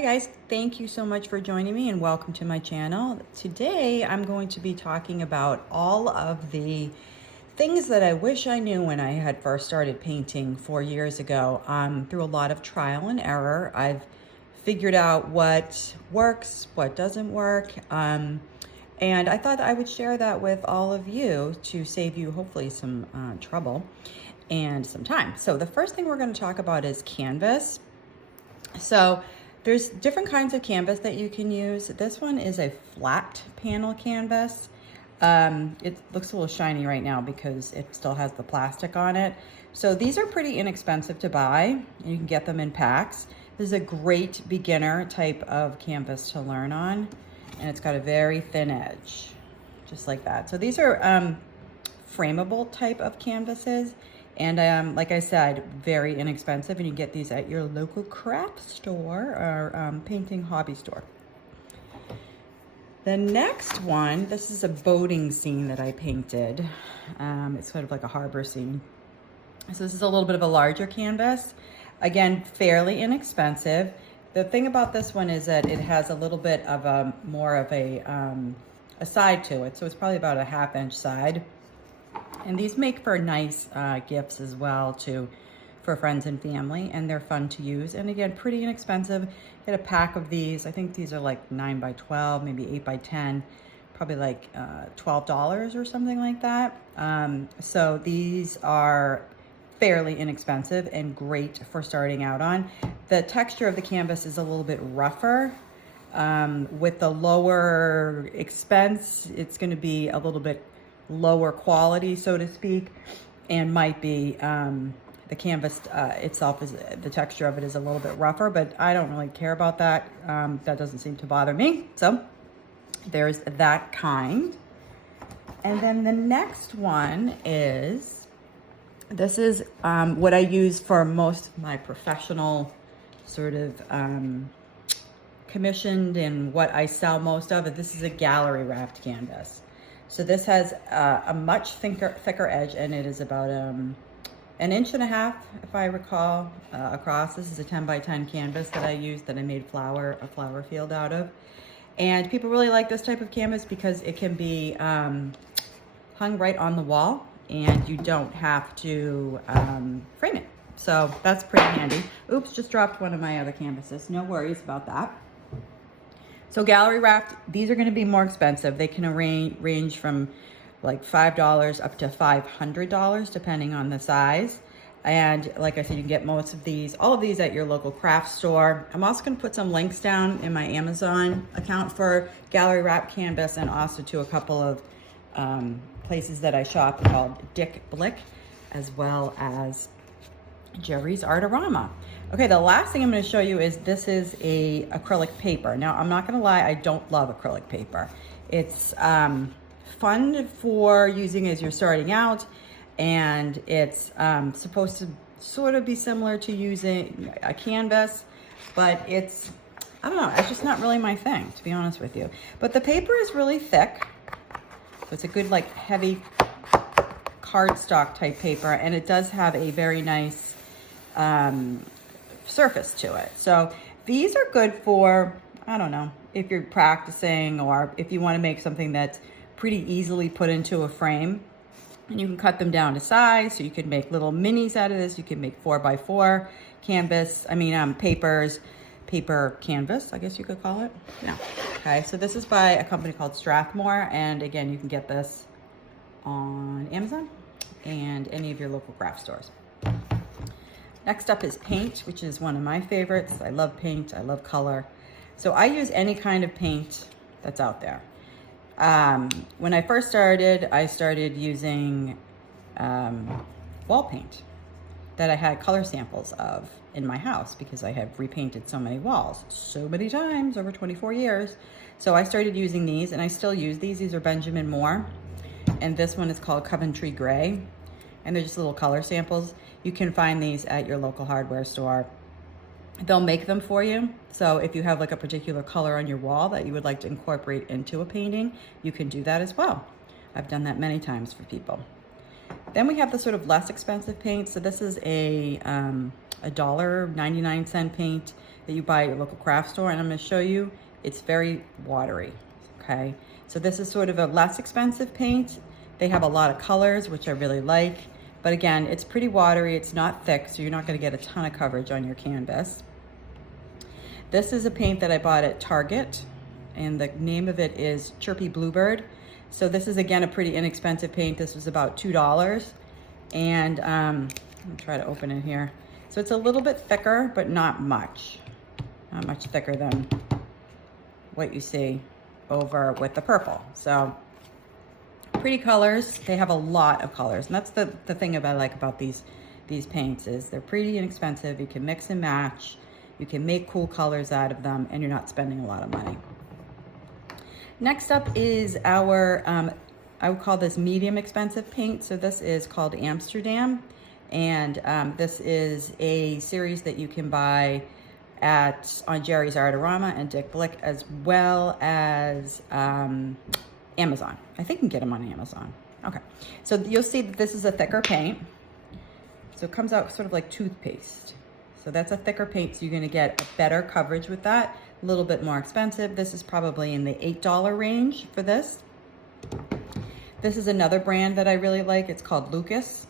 Hi guys, thank you so much for joining me and welcome to my channel. Today I'm going to be talking about all of the things that I wish I knew when I had first started painting 4 years ago. Through a lot of trial and error, I've figured out what works, what doesn't work, and I thought I would share that with all of you to save you hopefully some trouble and some time. So the first thing we're going to talk about is canvas. So there's different kinds of canvas that you can use. This one is a flat panel canvas. It looks a little shiny right now because it still has the plastic on it. So these are pretty inexpensive to buy. You can get them in packs. This is a great beginner type of canvas to learn on, and it's got a very thin edge, just like that. So these are frameable type of canvases. And like I said, very inexpensive, and you get these at your local craft store or painting hobby store. The next one, this is a boating scene that I painted. It's sort of like a harbor scene. So this is a little bit of a larger canvas. Again, fairly inexpensive. The thing about this one is that it has a little bit of a more of a side to it. So it's probably about a 1/2 inch side. And these make for nice gifts as well for friends and family, and they're fun to use. And again, pretty inexpensive. Get a pack of these. I think these are like 9 by 12, maybe 8 by 10, probably like $12 or something like that. So these are fairly inexpensive and great for starting out on. The texture of the canvas is a little bit rougher. With the lower expense, it's going to be a little bit lower quality, so to speak, and might be the canvas itself, is the texture of it is a little bit rougher, but I don't really care about that. That doesn't seem to bother me. So there's that kind. And then the next one is, this is what I use for most of my professional sort of commissioned and what I sell most of. This is a gallery wrapped canvas. So this has a much thicker edge, and it is about 1.5 inches, if I recall, across. This is a 10 by 10 canvas that I used, that I made a flower field out of. And people really like this type of canvas because it can be hung right on the wall, and you don't have to frame it. So that's pretty handy. Oops, just dropped one of my other canvases. No worries about that. So gallery wrapped, these are going to be more expensive. They can range from like $5 up to $500 depending on the size. And like I said, you can get most of these, all of these at your local craft store. I'm also going to put some links down in my Amazon account for gallery wrap canvas, and also to a couple of places that I shop called Dick Blick, as well as Jerry's Artorama. Okay, the last thing I'm going to show you is, this is a acrylic paper. Now, I'm not going to lie, I don't love acrylic paper. It's fun for using as you're starting out, and it's supposed to sort of be similar to using a canvas, but it's, I don't know, it's just not really my thing, to be honest with you. But the paper is really thick, so it's a good, like, heavy cardstock type paper, and it does have a very nice surface to it. So these are good for, I don't know, if you're practicing, or if you want to make something that's pretty easily put into a frame. And you can cut them down to size, so you can make little minis out of this. You can make 4 by 4 canvas, paper canvas, I guess you could call it. Yeah. Okay, so this is by a company called Strathmore, and again, you can get this on Amazon and any of your local craft stores. Next up is paint, which is one of my favorites. I love paint, I love color. So I use any kind of paint that's out there. When I first started, I started using wall paint that I had color samples of in my house, because I have repainted so many walls so many times over 24 years. So I started using these, and I still use these. These are Benjamin Moore, and this one is called Coventry Gray, and they're just little color samples. You can find these at your local hardware store. They'll make them for you. So if you have like a particular color on your wall that you would like to incorporate into a painting, you can do that as well. I've done that many times for people. Then we have the sort of less expensive paint. So this is a a $1.99 paint that you buy at your local craft store, and I'm going to show you, it's very watery, okay? So this is sort of a less expensive paint. They have a lot of colors, which I really like, but again, it's pretty watery, it's not thick, so you're not going to get a ton of coverage on your canvas. This is a paint that I bought at Target, and the name of it is Chirpy Bluebird. So this is, again, a pretty inexpensive paint. This was about $2. And let me try to open it here. So it's a little bit thicker, but not much. Not much thicker than what you see over with the purple. So pretty colors. They have a lot of colors. And that's the thing I like about these paints is they're pretty inexpensive. You can mix and match. You can make cool colors out of them, and you're not spending a lot of money. Next up is our, I would call this medium expensive paint. So this is called Amsterdam. And this is a series that you can buy on Jerry's Artorama and Dick Blick, as well as Amazon. I think you can get them on Amazon. Okay, so you'll see that this is a thicker paint. So it comes out sort of like toothpaste. So that's a thicker paint, so you're gonna get a better coverage with that. A little bit more expensive. This is probably in the $8 range for this. This is another brand that I really like. It's called Lucas.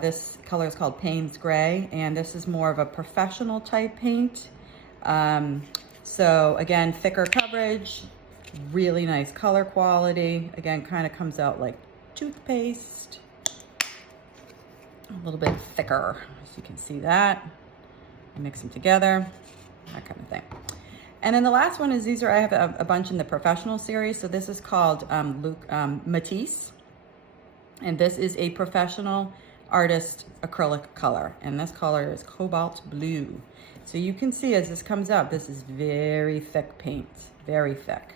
This color is called Payne's Gray, and this is more of a professional type paint. So again, thicker coverage, really nice color quality. Again, kind of comes out like toothpaste. A little bit thicker, so you can see that. Mix them together, that kind of thing. And then the last one is I have a bunch in the professional series. So this is called Matisse. And this is a professional artist acrylic color. And this color is cobalt blue. So you can see as this comes out, this is very thick paint, very thick.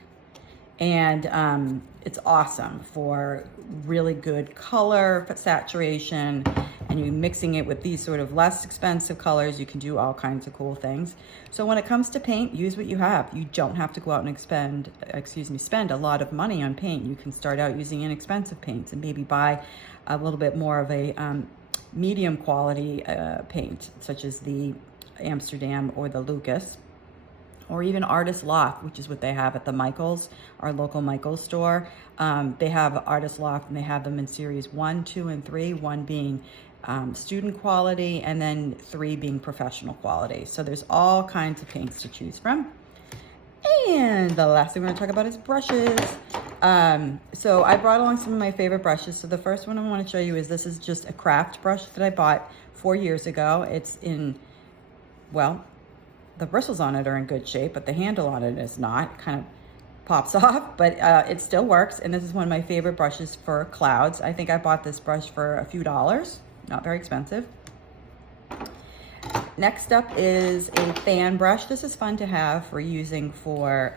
And it's awesome for really good color saturation, and you're mixing it with these sort of less expensive colors. You can do all kinds of cool things. So when it comes to paint, use what you have. You don't have to go out and spend a lot of money on paint. You can start out using inexpensive paints and maybe buy a little bit more of a medium quality paint, such as the Amsterdam or the Lucas, or even Artist Loft, which is what they have at the Michaels, our local Michaels store. They have Artist Loft, and they have them in series 1, 2, and 3, 1 being student quality, and then 3 being professional quality. So there's all kinds of paints to choose from. And the last thing we're gonna talk about is brushes. So I brought along some of my favorite brushes. So the first one I wanna show you is this is just a craft brush that I bought 4 years ago. It's in, well, the bristles on it are in good shape, but the handle on it is not. It kind of pops off, but it still works. And this is one of my favorite brushes for clouds. I think I bought this brush for a few dollars, not very expensive. Next up is a fan brush. This is fun to have for using for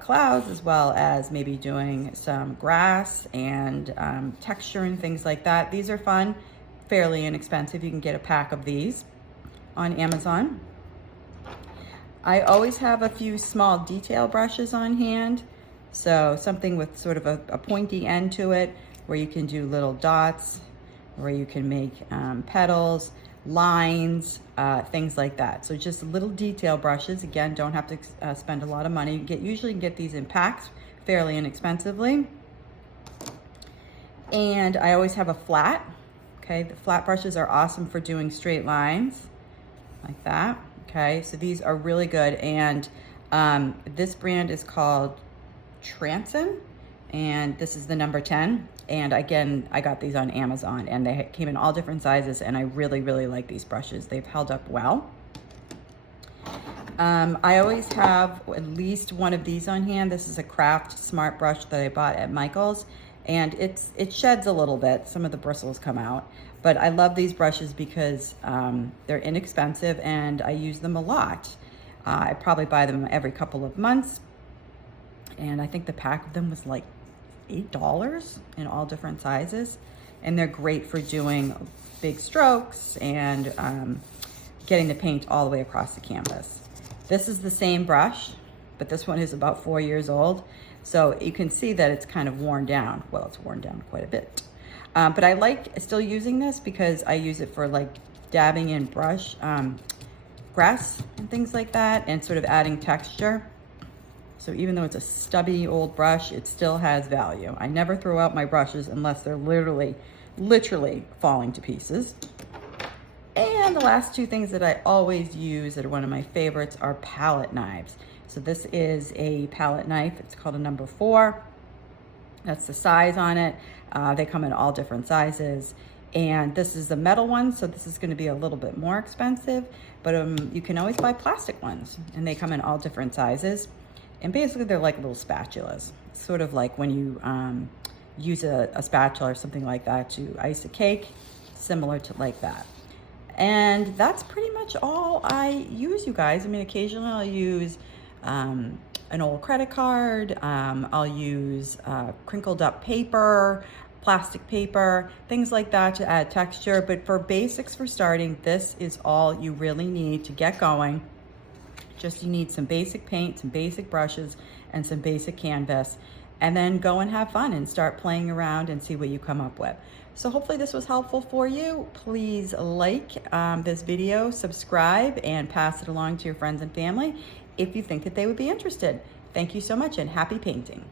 clouds, as well as maybe doing some grass and texture and things like that. These are fun, fairly inexpensive. You can get a pack of these on Amazon. I always have a few small detail brushes on hand. So something with sort of a pointy end to it, where you can do little dots, where you can make petals, lines, things like that. So just little detail brushes. Again, don't have to spend a lot of money. Usually get these in packs fairly inexpensively. And I always have a flat. Okay, the flat brushes are awesome for doing straight lines like that. Okay, so these are really good. And this brand is called Transon, and this is the number 10. And again, I got these on Amazon, and they came in all different sizes, and I really, really like these brushes. They've held up well. I always have at least one of these on hand. This is a Craft Smart brush that I bought at Michael's, and it sheds a little bit. Some of the bristles come out, but I love these brushes because they're inexpensive and I use them a lot. I probably buy them every couple of months, and I think the pack of them was like $8 in all different sizes, and they're great for doing big strokes and getting the paint all the way across the canvas. This is the same brush, but this one is about 4 years old, so you can see that it's kind of worn down. Well, it's worn down quite a bit. But I like still using this because I use it for like dabbing in brush, grass and things like that, and sort of adding texture. So even though it's a stubby old brush, it still has value. I never throw out my brushes unless they're literally falling to pieces. And the last two things that I always use that are one of my favorites are palette knives. So this is a palette knife. It's called a number 4. That's the size on it. They come in all different sizes. And this is the metal one, so this is gonna be a little bit more expensive, but you can always buy plastic ones, and they come in all different sizes. And basically they're like little spatulas. Sort of like when you use a spatula or something like that to ice a cake, similar to like that. And that's pretty much all I use, you guys. I mean, occasionally I'll use an old credit card. I'll use crinkled up paper, plastic paper, things like that to add texture. But for basics, for starting, this is all you really need to get going. Just you need some basic paint, some basic brushes, and some basic canvas, and then go and have fun and start playing around and see what you come up with. So hopefully this was helpful for you. Please like this video, subscribe, and pass it along to your friends and family if you think that they would be interested. Thank you so much, and happy painting.